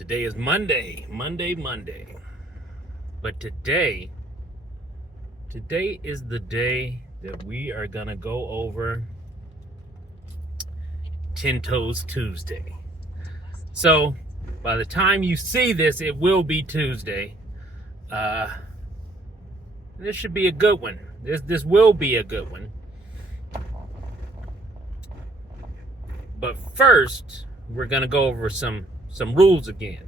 Today is Monday. But today is the day that we are gonna go over 10 Toes Tuesday. So by the time you see this, it will be Tuesday. This should be a good one. This will be a good one. But first, we're gonna go over some rules again.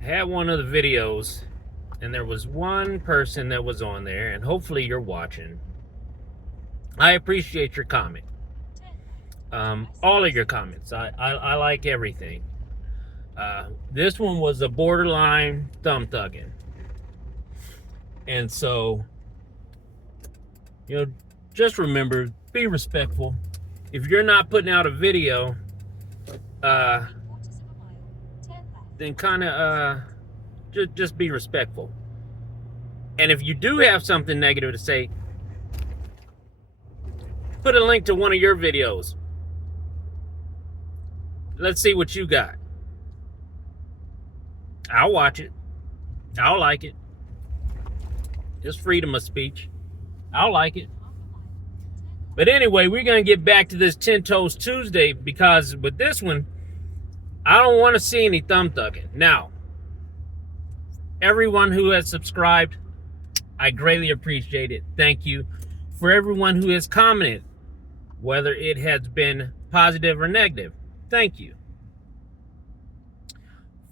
I had one of the videos, and there was one person that was on there, and hopefully you're watching. I appreciate your comment. All of your comments. I like everything. This one was a borderline thumb thugging. And so, just remember, be respectful. If you're not putting out a video, then kind of just be respectful. And if you do have something negative to say, put a link to one of your videos. Let's see what you got. I'll watch it. I'll like it. It's freedom of speech. I'll like it. But anyway, we're going to get back to this 10 Toes Tuesday, because with this one, I don't want to see any thumb thugging. Now, everyone who has subscribed, I greatly appreciate it. Thank you. For everyone who has commented, whether it has been positive or negative, thank you.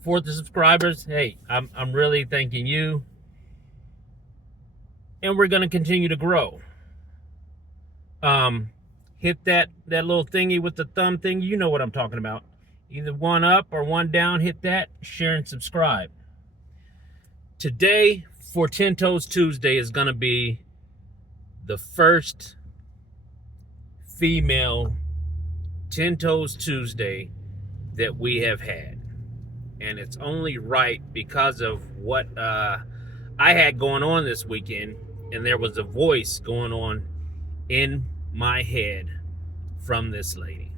For the subscribers, hey, I'm really thanking you. And we're going to continue to grow. Hit that little thingy with the thumb thing. You know what I'm talking about. Either one up or one down. Hit that, share, and subscribe. Today, for 10 Toes Tuesday, is going to be the first female 10 Toes Tuesday that we have had. And it's only right because of what I had going on this weekend. And there was a voice going on in my head from this lady.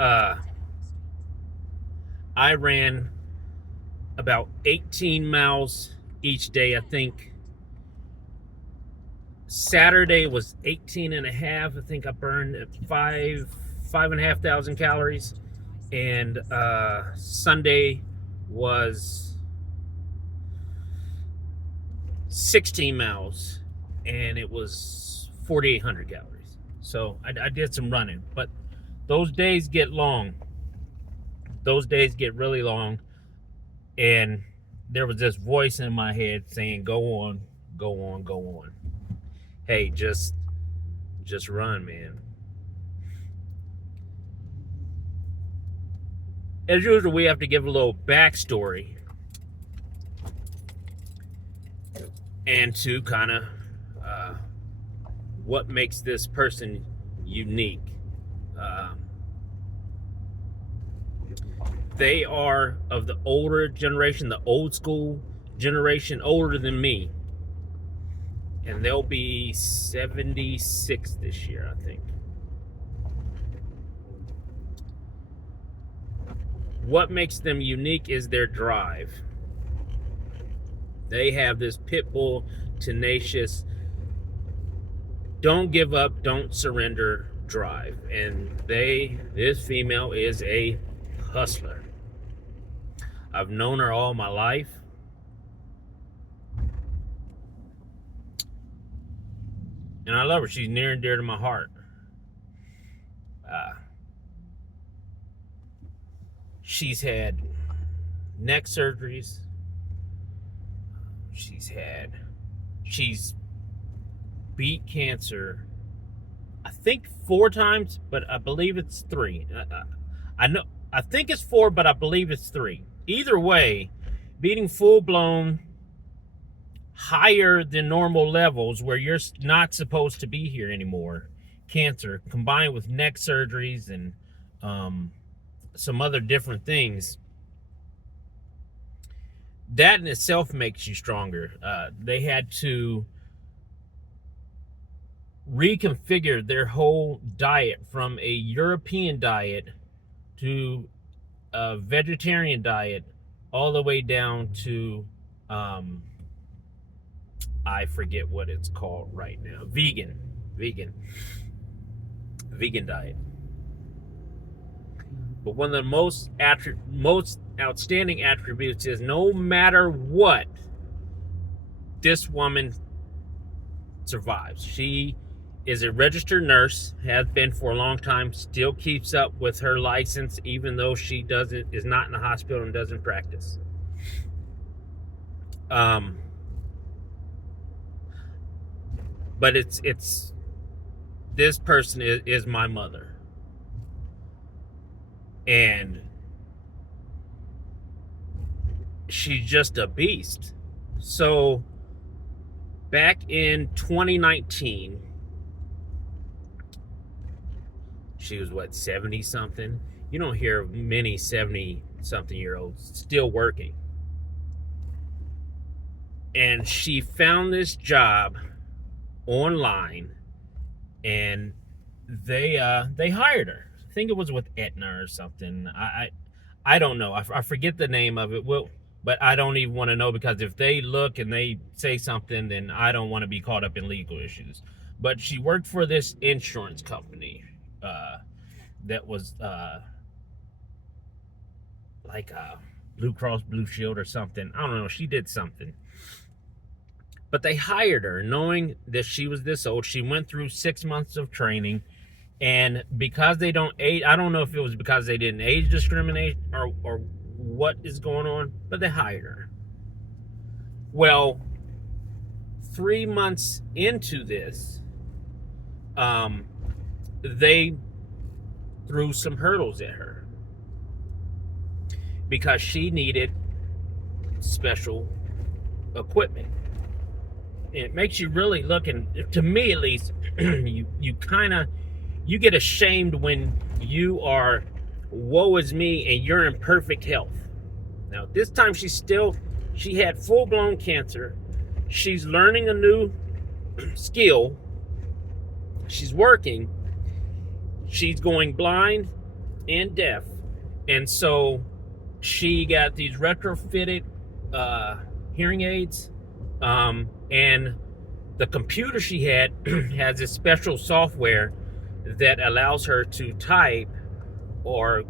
I ran about 18 miles each day. I think Saturday was 18 and a half. I think I burned 5,500 calories. And Sunday was 16 miles, and it was 4,800 calories. So I did some running, but those days get long. Those days get really long, and there was this voice in my head saying, "Go on, go on, go on. Hey, just run, man." As usual, we have to give a little backstory and to kind of what makes this person unique. They are of the older generation, the old school generation, older than me. And they'll be 76 this year, I think. What makes them unique is their drive. They have this pit bull, tenacious, don't give up, don't surrender drive. And this female is a hustler. I've known her all my life. And I love her. She's near and dear to my heart. She's had neck surgeries. She's beat cancer, I think 4 times, but I believe it's 3. I think it's 4, but I believe it's 3. Either way, beating full-blown, higher than normal levels where you're not supposed to be here anymore, cancer, combined with neck surgeries and some other different things, that in itself makes you stronger. They had to reconfigure their whole diet from a European diet to a vegetarian diet, all the way down to I forget what it's called right now. Vegan diet. But one of the most outstanding attributes is no matter what, this woman survives. She is a registered nurse, has been for a long time, still keeps up with her license, even though she is not in the hospital and doesn't practice. But it's this person is my mother. And she's just a beast. So back in 2019, she was what, 70 something? You don't hear many 70 something year olds still working. And she found this job online, and they hired her. I think it was with Aetna or something. I don't know. I forget the name of it. But I don't even want to know, because if they look and they say something, then I don't want to be caught up in legal issues. But she worked for this insurance company that was like Blue Cross Blue Shield or something. I don't know. She did something. But they hired her knowing that she was this old. She went through 6 months of training. And because they don't age, I don't know if it was because they didn't age discriminate or what is going on, but they hired her. Well, 3 months into this, they threw some hurdles at her because she needed special equipment. It makes you really look, and to me at least, you get ashamed when you are woe is me and you're in perfect health. Now this time she had full-blown cancer. She's learning a new skill. She's working. She's going blind and deaf. And so she got these retrofitted hearing aids. And the computer she had has this special software that allows her to type or,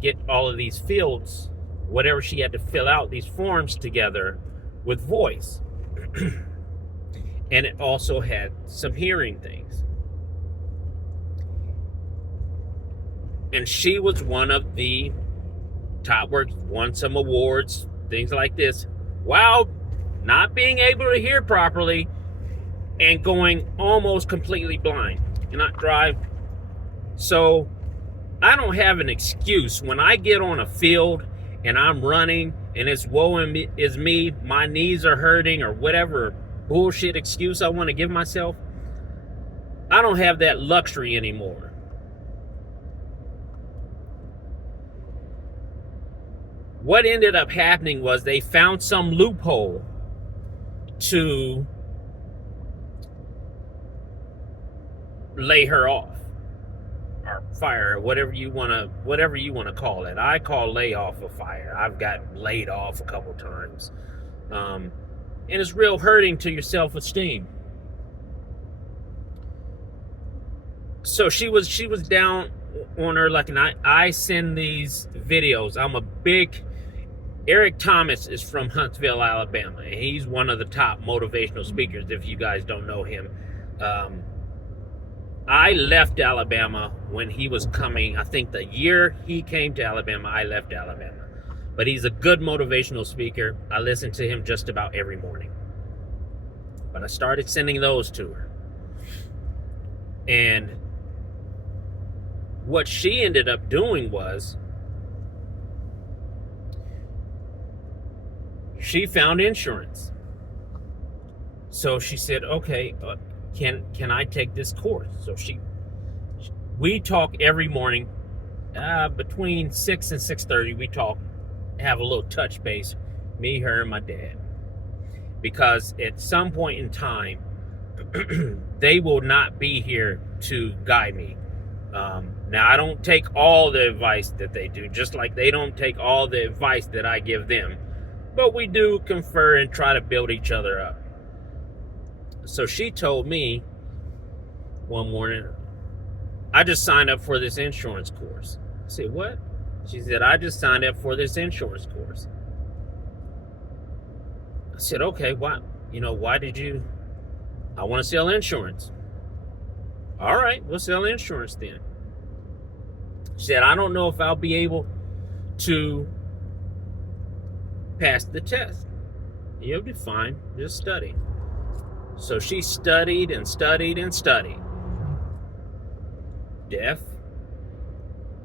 get all of these fields, whatever she had to fill out, these forms together with voice. And it also had some hearing things. And she was one of the top workers, won some awards, things like this, while not being able to hear properly and going almost completely blind, cannot drive. So I don't have an excuse when I get on a field and I'm running and it's woe is me, my knees are hurting, or whatever bullshit excuse I want to give myself. I don't have that luxury anymore. What ended up happening was they found some loophole to lay her off or fire, whatever you want to call it. I call lay off a fire. I've got laid off a couple times, and it's real hurting to your self-esteem. So she was down on her luck, and I send these videos. I'm a big Eric Thomas is from Huntsville, Alabama, and he's one of the top motivational speakers, if you guys don't know him. I left Alabama when he was coming. I think the year he came to Alabama, I left Alabama. But he's a good motivational speaker. I listen to him just about every morning. But I started sending those to her. And what she ended up doing was she found insurance. So she said, okay, can I take this course? So we talk every morning between 6 and 6:30. We talk, have a little touch base, me, her, and my dad. Because at some point in time, they will not be here to guide me. Now, I don't take all the advice that they do, just like they don't take all the advice that I give them. But we do confer and try to build each other up. So she told me one morning, I just signed up for this insurance course. I said, what? She said, I just signed up for this insurance course. I said, okay, why? Why did you? I want to sell insurance. All right, we'll sell insurance then. She said, I don't know if I'll be able to pass the test. You'll be fine. Just study. So she studied and studied and studied. Deaf,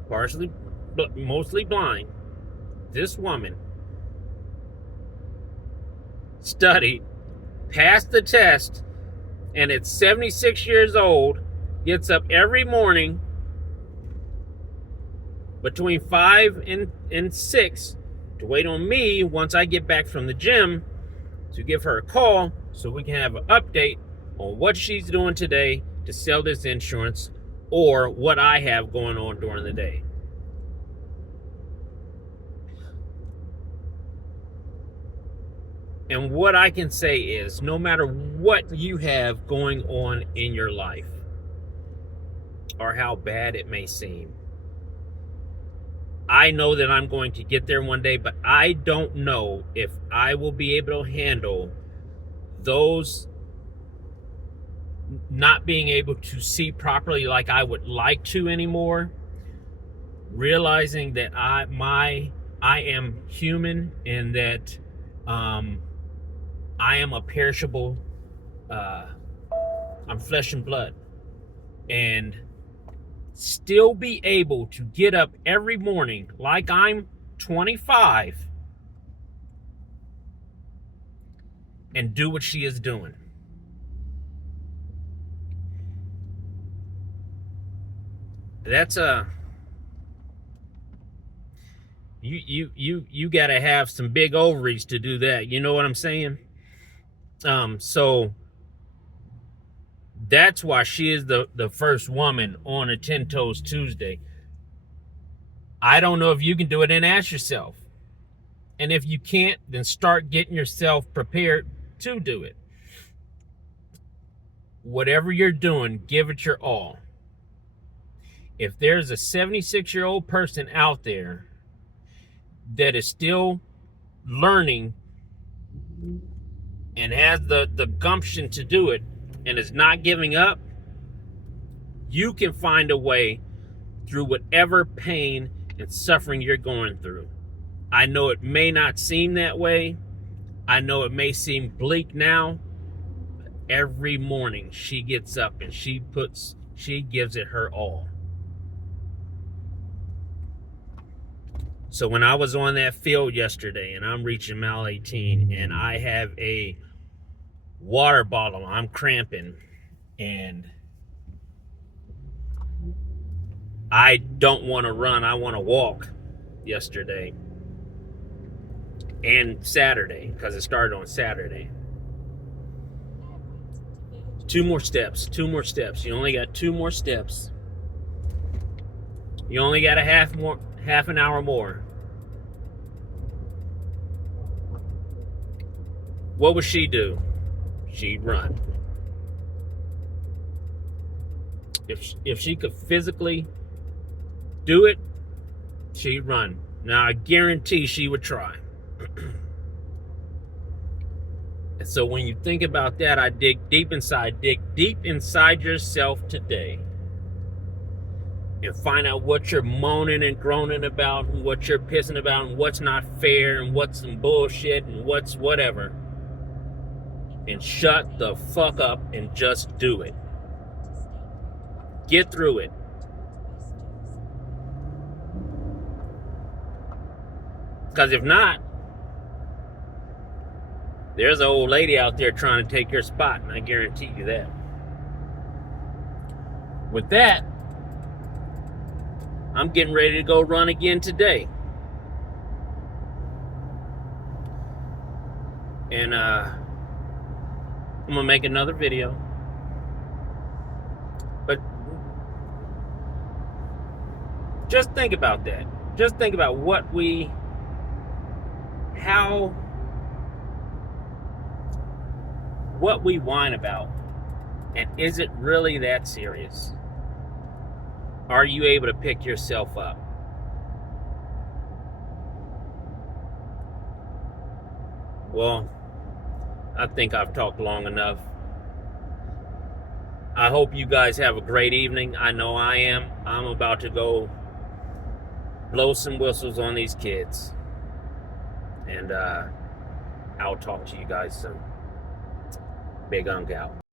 partially, but mostly blind. This woman studied, passed the test, and at 76 years old, gets up every morning between 5 and 6 to wait on me once I get back from the gym to give her a call so we can have an update on what she's doing today to sell this insurance or what I have going on during the day. And what I can say is, no matter what you have going on in your life or how bad it may seem, I know that I'm going to get there one day, but I don't know if I will be able to handle those not being able to see properly like I would like to anymore. Realizing that I am human and that I am a perishable, I'm flesh and blood, and still be able to get up every morning like I'm 25 and do what she is doing. That's you got to have some big ovaries to do that. You know what I'm saying? So that's why she is the first woman on a 10 Toes Tuesday. I don't know if you can do it, and ask yourself. And if you can't, then start getting yourself prepared to do it. Whatever you're doing, give it your all. If there's a 76-year-old person out there that is still learning and has the gumption to do it and is not giving up, you can find a way through whatever pain and suffering you're going through. I know it may not seem that way. I know it may seem bleak now. But every morning she gets up and she gives it her all. So when I was on that field yesterday and I'm reaching mile 18 and I have a water bottle, I'm cramping, and I don't want to run, I want to walk yesterday and Saturday, because it started on Saturday. 2 more steps. You only got 2 more steps. You only got half an hour more. What would she do? She'd run. If she could physically do it, she'd run. Now I guarantee she would try. And so when you think about that, I dig deep inside yourself today and find out what you're moaning and groaning about and what you're pissing about and what's not fair and what's some bullshit and what's whatever. And shut the fuck up and just do it. Get through it. Because if not, there's an old lady out there trying to take your spot, and I guarantee you that. With that, I'm getting ready to go run again today. And I'm going to make another video. But Just think about that. Just think about what we whine about, and is it really that serious? Are you able to pick yourself up? Well, I think I've talked long enough. I hope you guys have a great evening. I know I am. I'm about to go blow some whistles on these kids. And I'll talk to you guys soon. Big Unk out.